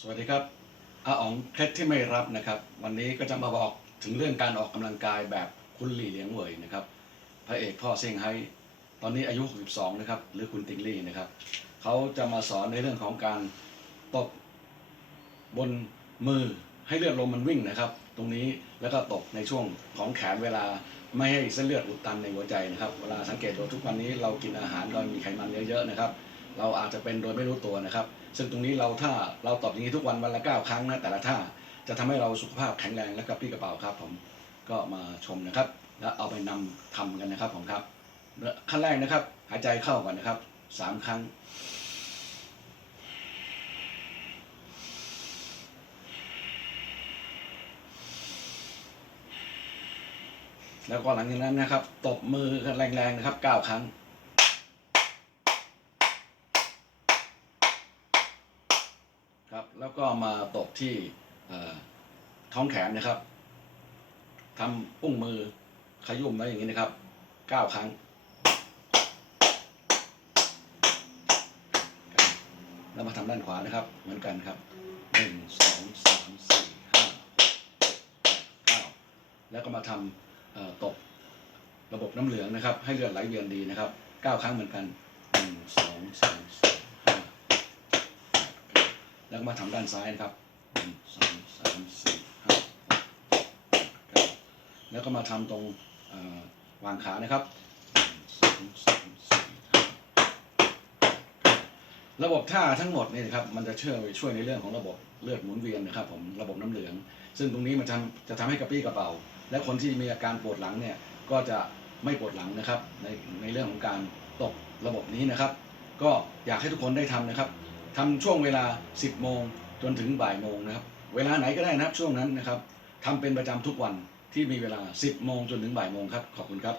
สวัสดีครับอาอ๋องเคล็ดที่ไม่รับนะครับ วันนี้ก็จะมาบอกถึงเรื่องการออกกำลังกายแบบคุณหลี่เหลียงเหวยนะครับพระเอกพ่อเซี่ยงไฮ้ตอนนี้อายุ 62 นะครับ หรือคุณติงลี่นะครับเขาจะมาสอนในเรื่องของการตบบนมือให้เลือดลมมันวิ่งนะครับ ตรงนี้แล้วก็ตบในช่วงของแขนเวลาไม่ให้เส้นเลือดอุดตันในหัวใจนะครับ เวลาสังเกตดูทุกวันนี้เรากินอาหารก็มีไขมันเยอะๆนะครับ เราอาจจะเป็นโดยไม่รู้ตัวนะครับ ซึ่งตรงนี้เราถ้าเราตอบอย่างนี้ทุกวันวันละเก้าครั้งนะแต่ละท่าจะทำให้เราสุขภาพแข็งแรงและกระปรี้กระเป๋าครับผมก็มาชมนะครับ แล้วเอาไปนำทำกันนะครับผมครับขั้นแรกนะครับ หายใจเข้าก่อนนะครับสามครั้งแล้วก็หลังจากนั้นนะครับ ตบมือแรงๆนะครับเก้าครั้ง ครับ แล้วก็มาตบที่ท้องแขนนะครับทำปุ้งมือขยุ่มไว้อย่างนี้นะครับเก้าครั้งแล้วมาทำด้านขวานะครับ เหมือนกันครับหนึ่งสองสามสี่ห้าเก้าแล้วก็มาทำตบระบบน้ำเหลืองนะครับ ให้เลือดไหลเวียนดีนะครับเก้าครั้งเหมือนกัน แล้วมาทำด้านซ้ายนะครับหนึ่งสองสามสี่ห้าหกเจ็ดแปดเก้าแล้วก็มาทำตรงวางขานะครับหนึ่งสองสามสี่ห้าระบบท่าทั้งหมดเนี่ยนะครับมันจะช่วยช่วยในเรื่องของระบบเลือดหมุนเวียนนะครับผมระบบน้ำเหลือง ซึ่งตรงนี้มันจะทำให้กระปี้กระเป๋าและคนที่มีอาการปวดหลังเนี่ยก็จะไม่ปวดหลังนะครับในในเรื่องของการตกระบบนี้นะครับ ก็อยากให้ทุกคนได้ทำนะครับ ทำช่วงเวลา 10 โมงจนถึงบ่ายโมงนะครับ เวลาไหนก็ได้นะครับช่วงนั้นนะครับทำเป็นประจำทุกวันที่มีเวลา 10 โมงจนถึงบ่ายโมงครับ ขอบคุณครับ